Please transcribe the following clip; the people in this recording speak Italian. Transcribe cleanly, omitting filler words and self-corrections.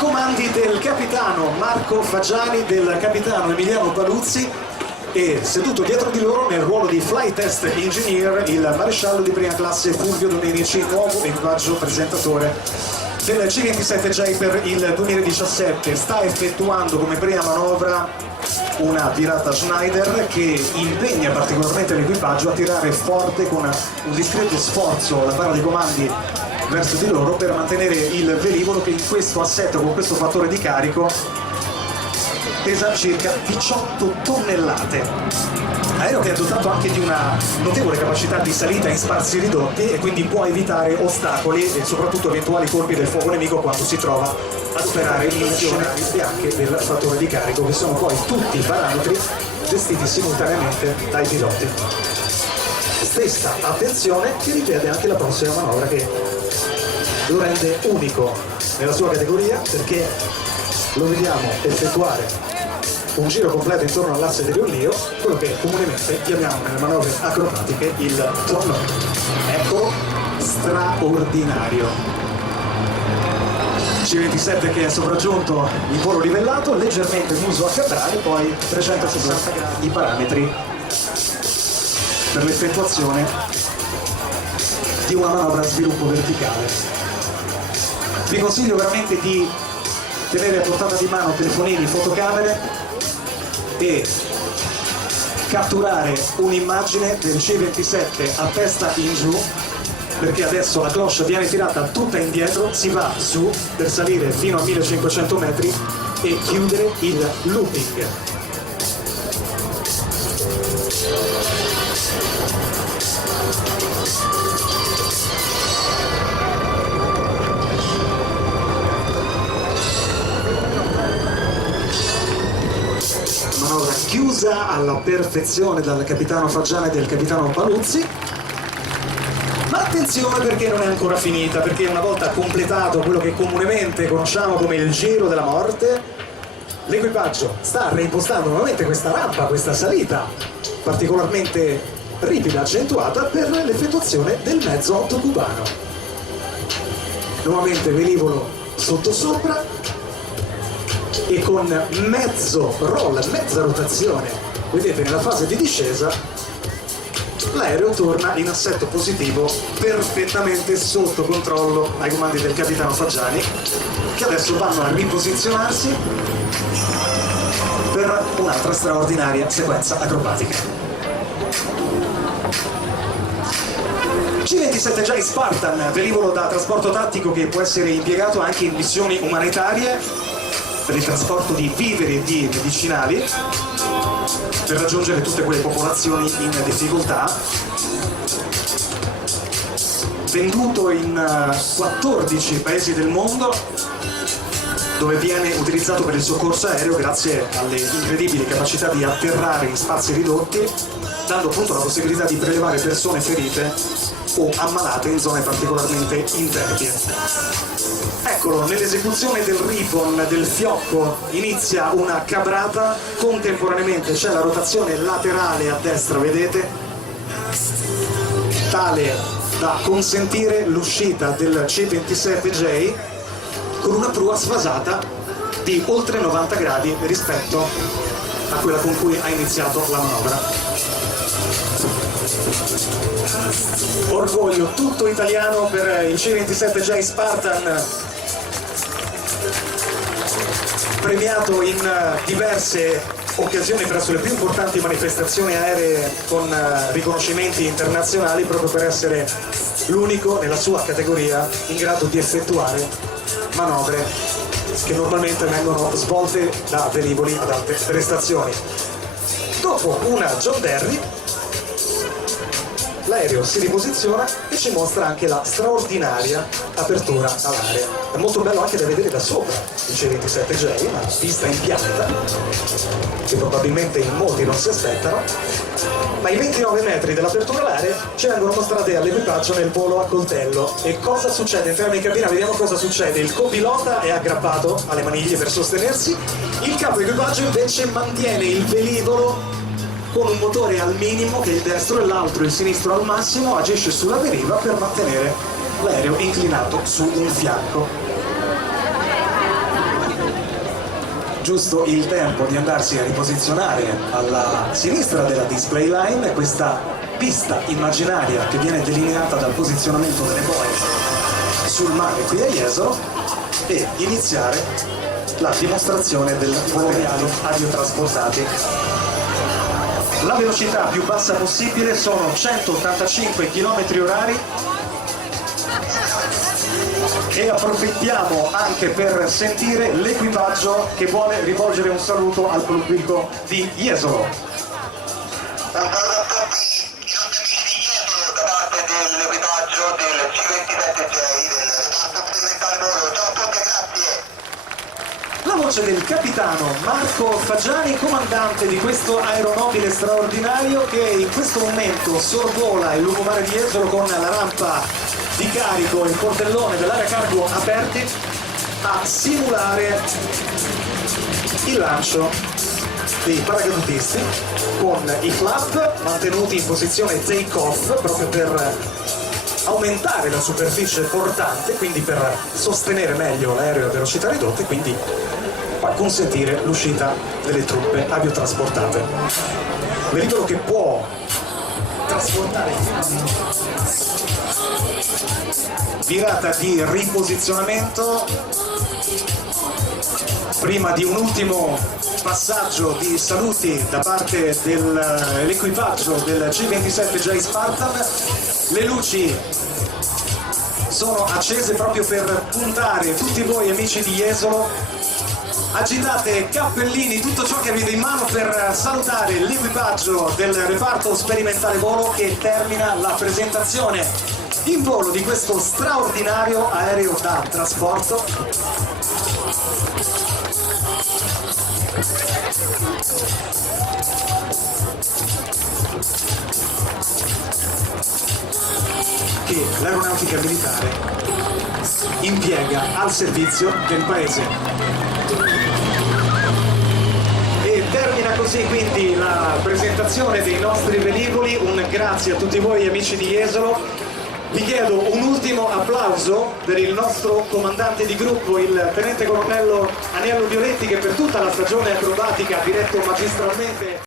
comandi del capitano Marco Fagiani, del capitano Emiliano Paluzzi e seduto dietro di loro nel ruolo di flight test engineer il maresciallo di prima classe Fulvio Domenici, nuovo equipaggio presentatore del C-27J per il 2017. Sta effettuando come prima manovra una virata Schneider che impegna particolarmente l'equipaggio a tirare forte con un discreto sforzo la barra dei comandi verso di loro per mantenere il velivolo che in questo assetto, con questo fattore di carico, pesa circa 18 tonnellate. Aereo che è dotato anche di una notevole capacità di salita in spazi ridotti e quindi può evitare ostacoli e soprattutto eventuali colpi del fuoco nemico quando si trova ad operare illusioni e anche del fattore di carico, che sono poi tutti i parametri gestiti simultaneamente dai piloti. Stessa attenzione che richiede anche la prossima manovra, che lo rende unico nella sua categoria, perché lo vediamo effettuare un giro completo intorno all'asse di Riolio, quello che comunemente chiamiamo nelle manovre acrobatiche il turno. Ecco, straordinario. C-27 che è sopraggiunto in volo livellato, leggermente muso a cabrale, poi 360 gradi i parametri per l'effettuazione di una manovra a sviluppo verticale. Vi consiglio veramente di tenere a portata di mano telefonini, fotocamere e catturare un'immagine del C-27 a testa in giù, perché adesso la cloche viene tirata tutta indietro, si va su per salire fino a 1500 metri e chiudere il looping. Manovra chiusa alla perfezione dal capitano Fagiani e del capitano Paluzzi, ma attenzione perché non è ancora finita, perché una volta completato quello che comunemente conosciamo come il giro della morte, l'equipaggio sta reimpostando nuovamente questa rampa, questa salita particolarmente ripida, accentuata per l'effettuazione del mezzo 8 cubano. Nuovamente velivolo sottosopra e con mezzo roll, mezza rotazione, vedete nella fase di discesa l'aereo torna in assetto positivo, perfettamente sotto controllo ai comandi del capitano Fagiani, che adesso vanno a riposizionarsi per un'altra straordinaria sequenza acrobatica. C-27J Spartan, velivolo da trasporto tattico che può essere impiegato anche in missioni umanitarie per il trasporto di viveri e di medicinali per raggiungere tutte quelle popolazioni in difficoltà. Venduto in 14 paesi del mondo, dove viene utilizzato per il soccorso aereo grazie alle incredibili capacità di atterrare in spazi ridotti, dando appunto la possibilità di prelevare persone ferite o ammalate in zone particolarmente impervie. Eccolo, nell'esecuzione del ribbon, del fiocco, inizia una cabrata, contemporaneamente c'è la rotazione laterale a destra, vedete? Tale da consentire l'uscita del C-27J con una prua sfasata di oltre 90 gradi rispetto a quella con cui ha iniziato la manovra. Orgoglio tutto italiano per il C-27J Spartan, premiato in diverse occasioni presso le più importanti manifestazioni aeree con riconoscimenti internazionali, proprio per essere l'unico nella sua categoria in grado di effettuare manovre che normalmente vengono svolte da velivoli ad alte prestazioni. Dopo una John Derry, l'aereo si riposiziona e ci mostra anche la straordinaria apertura all'area. È molto bello anche da vedere da sopra il C-27J, una vista in pianta che probabilmente in molti non si aspettano, ma i 29 metri dell'apertura all'area ci vengono mostrate all'equipaggio nel volo a coltello. E cosa succede? Entriamo in cabina, vediamo cosa succede. Il copilota è aggrappato alle maniglie per sostenersi, il capo equipaggio invece mantiene il velivolo con un motore al minimo, che il destro e l'altro il sinistro al massimo, agisce sulla deriva per mantenere l'aereo inclinato su un fianco. giusto il tempo di andarsi a riposizionare alla sinistra della display line, questa pista immaginaria che viene delineata dal posizionamento delle boe sul mare qui a Jesolo, e iniziare la dimostrazione del materiale aviotrasportati. La velocità più bassa possibile sono 185 km/h, e approfittiamo anche per sentire l'equipaggio che vuole rivolgere un saluto al pubblico di Jesolo. Un saluto a tutti i nostri amici di Jesolo da parte dell'equipaggio del C27J del reparto sperimentale volo. Ciao a tutti e grazie. La voce del capitano Marco Fagiani, comandante di questo aeronobile straordinario che in questo momento sorvola il lungomare di Jesolo con la rampa di carico e il portellone dell'area cargo aperti, a simulare il lancio dei paracadutisti con i flap mantenuti in posizione take off proprio per aumentare la superficie portante, quindi per sostenere meglio l'aereo a velocità ridotte e quindi consentire l'uscita delle truppe aviotrasportate. Velivolo che può trasportare virata di riposizionamento prima di un ultimo passaggio di saluti da parte dell'equipaggio del C27J Spartan. Le luci sono accese proprio per puntare tutti voi amici di Jesolo. Agitate cappellini, tutto ciò che avete in mano per salutare l'equipaggio del reparto sperimentale volo che termina la presentazione in volo di questo straordinario aereo da trasporto. Che l'aeronautica militare impiega al servizio del paese. Termina così quindi la presentazione dei nostri velivoli. Un grazie a tutti voi amici di Jesolo. Vi chiedo un ultimo applauso per il nostro comandante di gruppo, il tenente colonnello Aniello Violetti, che per tutta la stagione acrobatica ha diretto magistralmente